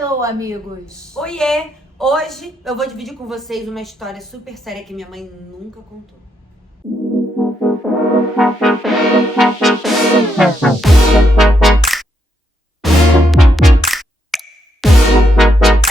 Alô, amigos! Oiê! Hoje eu vou dividir com vocês uma história super séria que minha mãe nunca contou.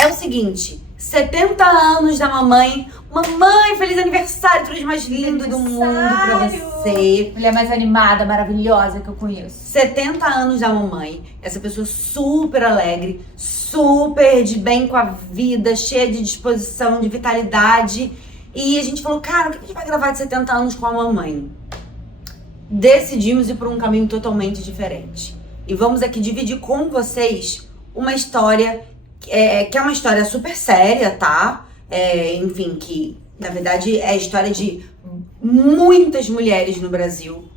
É o seguinte, 70 anos da mamãe. Mamãe, feliz aniversário, tudo de mais lindo do mundo pra você. Mulher mais animada, maravilhosa que eu conheço. 70 anos da mamãe, essa pessoa super alegre, super de bem com a vida, cheia de disposição, de vitalidade. E a gente falou, cara, o que a gente vai gravar de 70 anos com a mamãe? Decidimos ir por um caminho totalmente diferente. E vamos aqui dividir com vocês uma história que é uma história super séria, tá? Enfim, que na verdade é a história de muitas mulheres no Brasil.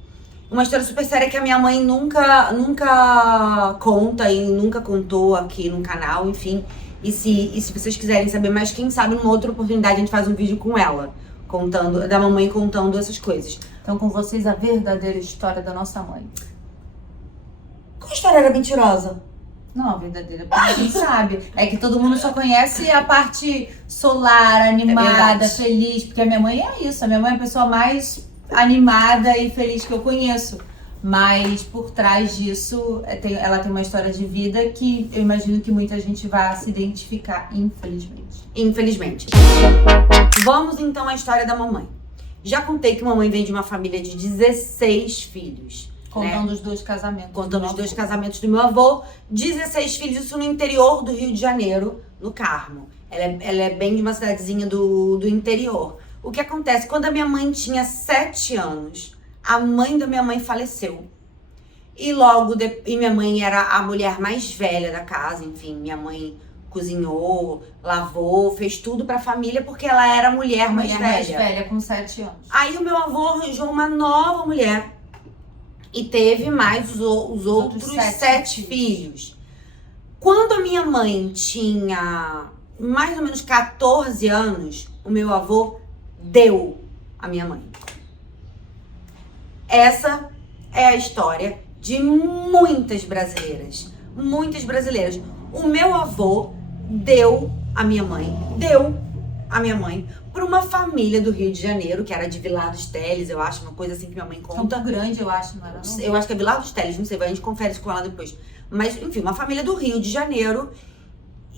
Uma história super séria que a minha mãe nunca conta e nunca contou aqui no canal, enfim. E se vocês quiserem saber mais, quem sabe numa outra oportunidade a gente faz um vídeo com ela, da mamãe contando essas coisas. Então, com vocês, a verdadeira história da nossa mãe. Qual história era mentirosa? Não, a verdadeira, porque a gente sabe. É que todo mundo só conhece a parte solar, animada, feliz. Porque a minha mãe é isso. A minha mãe é a pessoa mais animada e feliz que eu conheço. Mas por trás disso, ela tem uma história de vida que eu imagino que muita gente vai se identificar, infelizmente. Infelizmente. Vamos então à história da mamãe. Já contei que mamãe vem de uma família de 16 filhos. Contando os dois casamentos. Contando os dois casamentos do meu avô. 16 filhos, isso no interior do Rio de Janeiro, no Carmo. Ela é bem de uma cidadezinha do interior. O que acontece? Quando a minha mãe tinha 7 anos, a mãe da minha mãe faleceu. E minha mãe era a mulher mais velha da casa, enfim, minha mãe cozinhou, lavou, fez tudo pra família porque ela era a mulher mais velha. Mais velha, com 7 anos. Aí o meu avô arranjou uma nova mulher e teve mais os outros 7 filhos. Quando a minha mãe tinha mais ou menos 14 anos, o meu avô deu a minha mãe. Essa é a história de muitas brasileiras. Muitas brasileiras. O meu avô deu a minha mãe para uma família do Rio de Janeiro, que era de Vilar dos Teles, eu acho, uma coisa assim que minha mãe conta. Campo Grande, eu acho, não era não? Eu acho que é Vilar dos Teles, não sei, a gente confere isso com ela depois. Mas, enfim, uma família do Rio de Janeiro.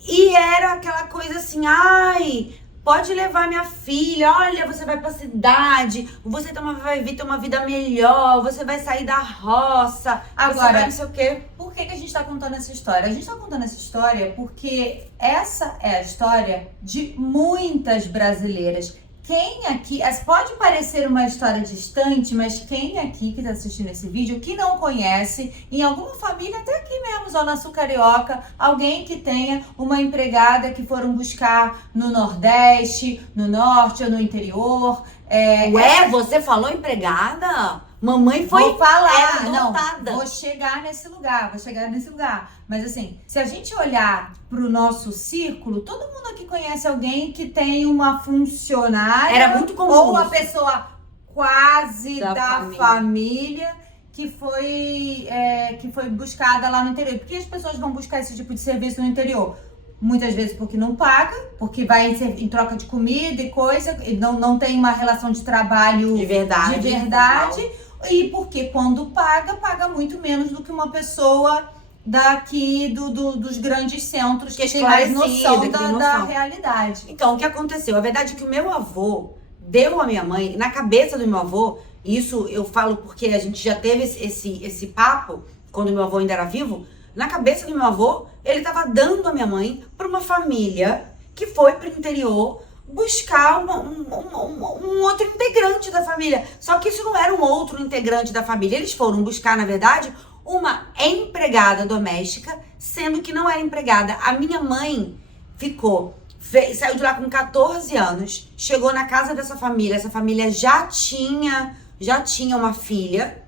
E era aquela coisa assim, ai, pode levar minha filha, olha, você vai pra cidade, você vai ter uma vida melhor, você vai sair da roça, agora, você vai não sei o quê. Por que a gente tá contando essa história? A gente tá contando essa história porque essa é a história de muitas brasileiras. Quem aqui, pode parecer uma história distante, mas quem aqui que tá assistindo esse vídeo, que não conhece, em alguma família, até aqui mesmo, Zona Sul Carioca, alguém que tenha uma empregada que foram buscar no Nordeste, no Norte ou no interior. Você falou empregada? Mamãe foi vou falar, adotada. Vou chegar nesse lugar. Mas assim, se a gente olhar pro nosso círculo, todo mundo aqui conhece alguém que tem uma funcionária. Era muito comum. Ou uma pessoa quase da família que foi buscada lá no interior. Por que as pessoas vão buscar esse tipo de serviço no interior? Muitas vezes porque não paga, porque vai em troca de comida e coisa, e não tem uma relação de trabalho de verdade. E porque quando paga muito menos do que uma pessoa daqui dos grandes centros que tem mais noção da realidade. Então, o que aconteceu? A verdade é que o meu avô deu a minha mãe, na cabeça do meu avô, isso eu falo porque a gente já teve esse papo, quando meu avô ainda era vivo, na cabeça do meu avô, ele estava dando a minha mãe para uma família que foi pro interior buscar um outro integrante da família. Só que isso não era um outro integrante da família. Eles foram buscar, na verdade, uma empregada doméstica, sendo que não era empregada. A minha mãe saiu de lá com 14 anos, chegou na casa dessa família. Essa família já tinha uma filha.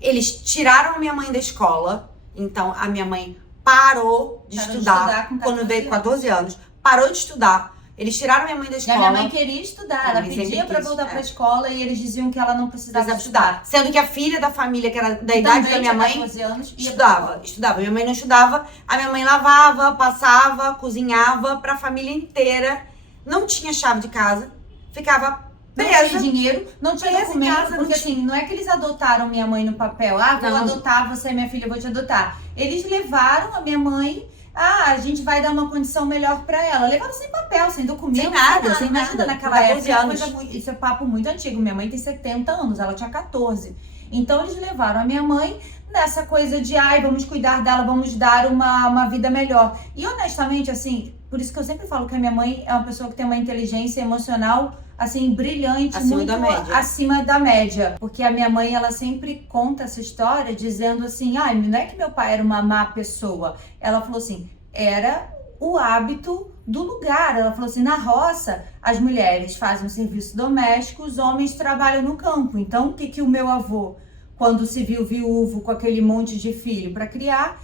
Eles tiraram a minha mãe da escola. Então, a minha mãe parou de estudar quando veio com 14 anos. Parou de estudar. Eles tiraram minha mãe da E a escola. minha mãe queria estudar, ela Minha mãe pedia sempre pra quis, voltar pra escola e eles diziam que ela não precisava estudar. Sendo que a filha da família, que era da idade da minha mãe, 14 anos, ia pra estudava. Minha mãe não estudava. A minha mãe lavava, passava, cozinhava pra família inteira. Não tinha chave de casa. Ficava não presa. tinha dinheiro, não tinha Presa em documento, casa, porque não assim, não é que eles adotaram minha mãe no papel. Ah, vou Não. adotar você, minha filha, vou te adotar. Eles levaram a minha mãe, a gente vai dar uma condição melhor pra ela. Levaram sem papel, sem documento, Sem nada. Imagina, naquela Com 14 época, anos. isso é papo muito antigo. Minha mãe tem 70 anos, ela tinha 14. Então eles levaram a minha mãe nessa coisa de, vamos cuidar dela, vamos dar uma vida melhor. E honestamente, assim, por isso que eu sempre falo que a minha mãe é uma pessoa que tem uma inteligência emocional, assim, brilhante, Acima muito da média. acima da média. Porque a minha mãe, ela sempre conta essa história dizendo assim, não é que meu pai era uma má pessoa. Ela falou assim, era o hábito do lugar. Ela falou assim, na roça, as mulheres fazem o serviço doméstico, os homens trabalham no campo. Então, o que o meu avô, quando se viu viúvo com aquele monte de filho para criar,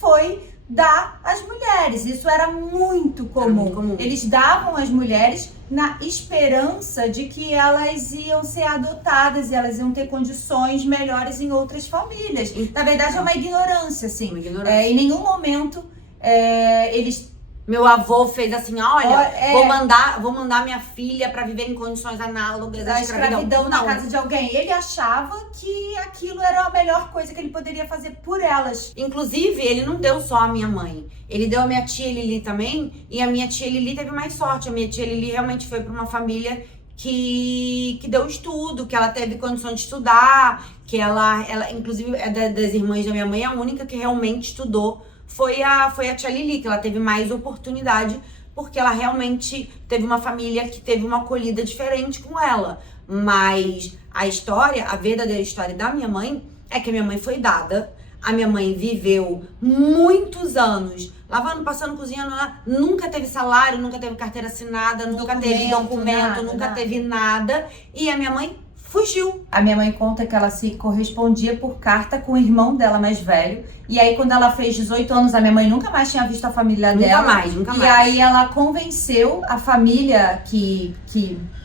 foi dar às mulheres. Isso era muito comum. Eles davam às mulheres na esperança de que elas iam ser adotadas e elas iam ter condições melhores em outras famílias. Na verdade, é uma ignorância, assim. Em nenhum momento eles... Meu avô fez assim, olha, vou mandar minha filha pra viver em condições análogas à escravidão na casa de alguém. Ele achava que aquilo era a melhor coisa que ele poderia fazer por elas. Inclusive, ele não deu só a minha mãe. Ele deu a minha tia Lili também. E a minha tia Lili teve mais sorte. A minha tia Lili realmente foi pra uma família que deu estudo, que ela teve condição de estudar, que ela inclusive, das irmãs da minha mãe, a única que realmente estudou foi a tia Lili, que ela teve mais oportunidade, porque ela realmente teve uma família que teve uma acolhida diferente com ela. Mas a verdadeira história da minha mãe é que a minha mãe foi dada. A minha mãe viveu muitos anos lavando, passando, cozinhando, nunca teve salário, nunca teve carteira assinada, nunca teve documento, nunca teve nada. E a minha mãe fugiu. A minha mãe conta que ela se correspondia por carta com o irmão dela mais velho. E aí, quando ela fez 18 anos, a minha mãe nunca mais tinha visto a família dela. Nunca mais. E aí, ela convenceu a família que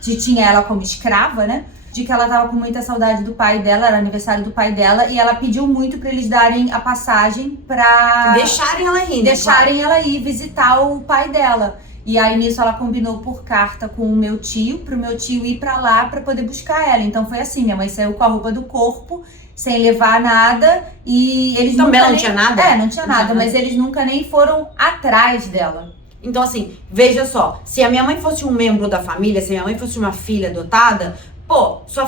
tinha ela como escrava, né? De que ela tava com muita saudade do pai dela, era aniversário do pai dela. E ela pediu muito pra eles darem a passagem pra... Deixarem ela ir, né? Deixarem ela ir visitar o pai dela. E aí, nisso, ela combinou por carta com o meu tio, pro meu tio ir pra lá pra poder buscar ela. Então, foi assim, minha mãe saiu com a roupa do corpo, sem levar nada, e eles também não tinha nada? Não tinha nada, mas eles nunca nem foram atrás dela. Então, assim, veja só, se a minha mãe fosse um membro da família, se a minha mãe fosse uma filha adotada, sua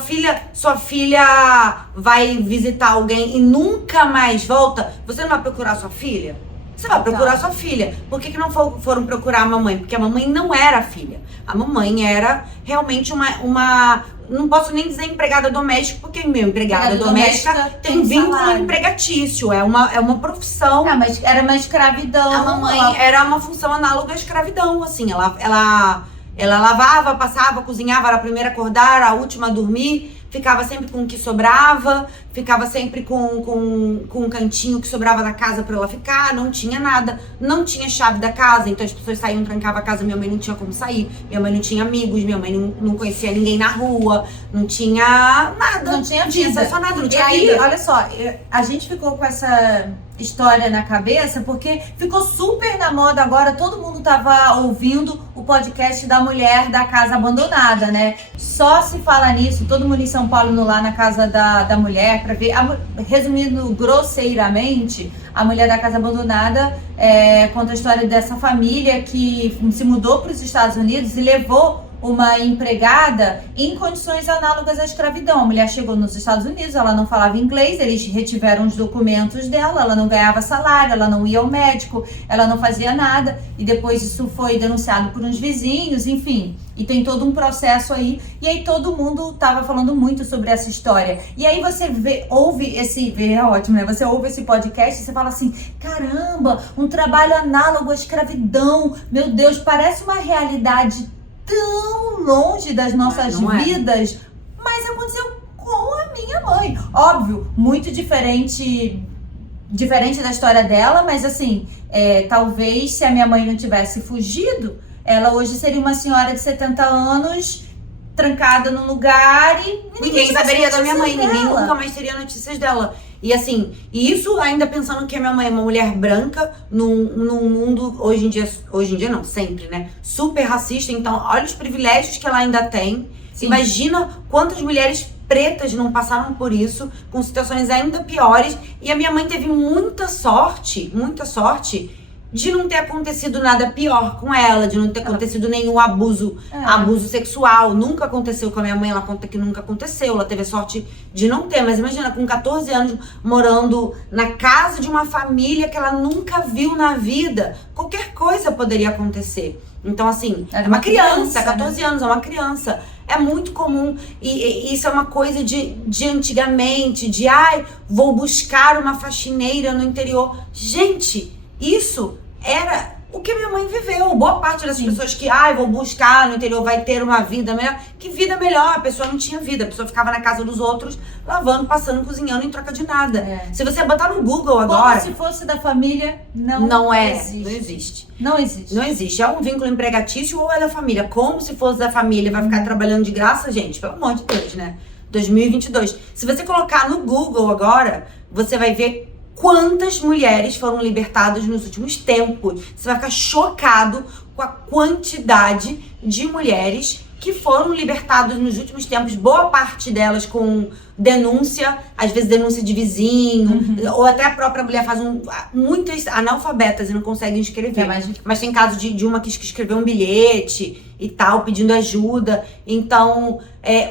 filha vai visitar alguém e nunca mais volta, você não vai procurar sua filha? Você vai procurar sua filha. Por que não foram procurar a mamãe? Porque a mamãe não era a filha. A mamãe era realmente uma não posso nem dizer empregada doméstica, porque meu empregada doméstica tem vínculo empregatício. É uma profissão. Mas era uma escravidão. A mamãe era uma função análoga à escravidão, assim. Ela lavava, passava, cozinhava, era a primeira a acordar, a última a dormir. Ficava sempre com o que sobrava, ficava sempre com um cantinho que sobrava na casa pra ela ficar, não tinha nada, não tinha chave da casa, então as pessoas saíam, trancavam a casa, minha mãe não tinha como sair, minha mãe não tinha amigos, minha mãe não conhecia ninguém na rua, não tinha nada. Não tinha vida. Só nada, não tinha e aí, vida. Olha só, a gente ficou com essa história na cabeça porque ficou super na moda agora, todo mundo tava ouvindo o podcast da mulher da casa abandonada, né? Só se fala nisso, todo mundo em São Paulo indo lá na casa da mulher pra ver. Resumindo grosseiramente, a mulher da casa abandonada conta a história dessa família que se mudou para os Estados Unidos e levou uma empregada em condições análogas à escravidão. A mulher chegou nos Estados Unidos, ela não falava inglês, eles retiveram os documentos dela, ela não ganhava salário, ela não ia ao médico, ela não fazia nada, e depois isso foi denunciado por uns vizinhos, enfim, e tem todo um processo aí, e aí todo mundo tava falando muito sobre essa história. E aí você é ótimo, né? Você ouve esse podcast e você fala assim, caramba, um trabalho análogo à escravidão, meu Deus, parece uma realidade tão longe das nossas vidas, mas aconteceu com a minha mãe. Óbvio, muito diferente da história dela, mas assim, talvez se a minha mãe não tivesse fugido, ela hoje seria uma senhora de 70 anos, trancada num lugar e Ninguém saberia da minha mãe, dela. ninguém nunca mais teria notícias dela. E assim, e isso ainda pensando que a minha mãe é uma mulher branca num mundo, hoje em dia não, sempre, né? Super racista. Então, olha os privilégios que ela ainda tem. Sim. Imagina quantas mulheres pretas não passaram por isso, com situações ainda piores. E a minha mãe teve muita sorte de não ter acontecido nada pior com ela, de não ter acontecido nenhum abuso sexual. Nunca aconteceu com a minha mãe, ela conta que nunca aconteceu. Ela teve a sorte de não ter. Mas imagina, com 14 anos, morando na casa de uma família que ela nunca viu na vida, qualquer coisa poderia acontecer. Então, assim, é uma criança, 14 anos, é uma criança. É muito comum, e isso é uma coisa de antigamente, vou buscar uma faxineira no interior. Gente, isso era o que minha mãe viveu. Boa parte dessas pessoas que, vou buscar no interior, vai ter uma vida melhor. Que vida melhor? A pessoa não tinha vida. A pessoa ficava na casa dos outros, lavando, passando, cozinhando em troca de nada. Se você botar no Google agora... Como se fosse da família, não existe. Não existe. Não existe. É um vínculo empregatício ou é da família? Como se fosse da família, vai ficar trabalhando de graça, gente? Pelo amor de Deus, né? 2022. Se você colocar no Google agora, você vai ver quantas mulheres foram libertadas nos últimos tempos. Você vai ficar chocado com a quantidade de mulheres que foram libertadas nos últimos tempos. Boa parte delas com denúncia, às vezes denúncia de vizinho, ou até a própria mulher faz muitas analfabetas e não conseguem escrever. Mas tem caso de uma que escreveu um bilhete e tal, pedindo ajuda. Então,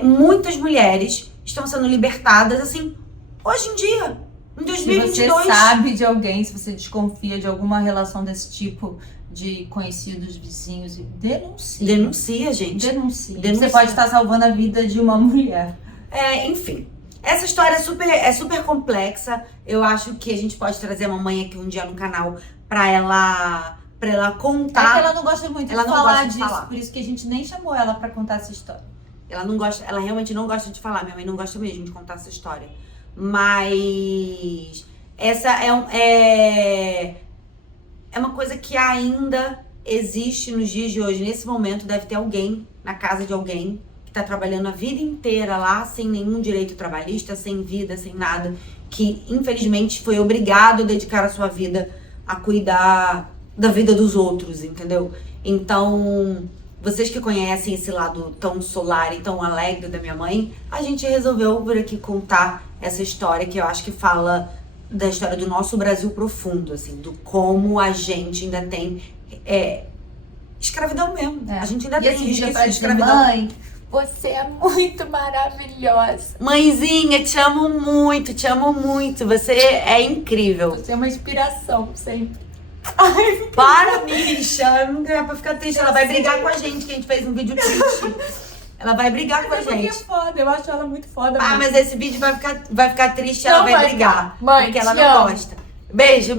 muitas mulheres estão sendo libertadas, assim, hoje em dia. Em 2022. Se você sabe de alguém, se você desconfia de alguma relação desse tipo, de conhecidos, vizinhos, denuncie. Denuncia, gente. Denuncie. Você pode estar salvando a vida de uma mulher. Enfim. Essa história é super complexa. Eu acho que a gente pode trazer a mamãe aqui um dia no canal pra ela contar. É que ela não gosta muito de falar disso, por isso que a gente nem chamou ela pra contar essa história. Ela realmente não gosta de falar. Minha mãe não gosta mesmo de contar essa história. Mas essa é uma coisa que ainda existe nos dias de hoje. Nesse momento deve ter alguém na casa de alguém que tá trabalhando a vida inteira lá, sem nenhum direito trabalhista, sem vida, sem nada, que infelizmente foi obrigado a dedicar a sua vida a cuidar da vida dos outros, entendeu? Então, vocês que conhecem esse lado tão solar e tão alegre da minha mãe, a gente resolveu vir aqui contar essa história que eu acho que fala da história do nosso Brasil profundo, assim, do como a gente ainda tem escravidão mesmo. A gente ainda tem resquício de escravidão. Mãe, você é muito maravilhosa. Mãezinha, te amo muito, você é incrível. Você é uma inspiração sempre. Para, Misha, não dá pra ficar triste. Ela vai brigar com a gente, que a gente fez um vídeo triste. Ela vai brigar com a gente. É foda, eu acho ela muito foda. Mas esse vídeo vai ficar triste, ela vai brigar. Mãe, porque ela não gosta. Beijo.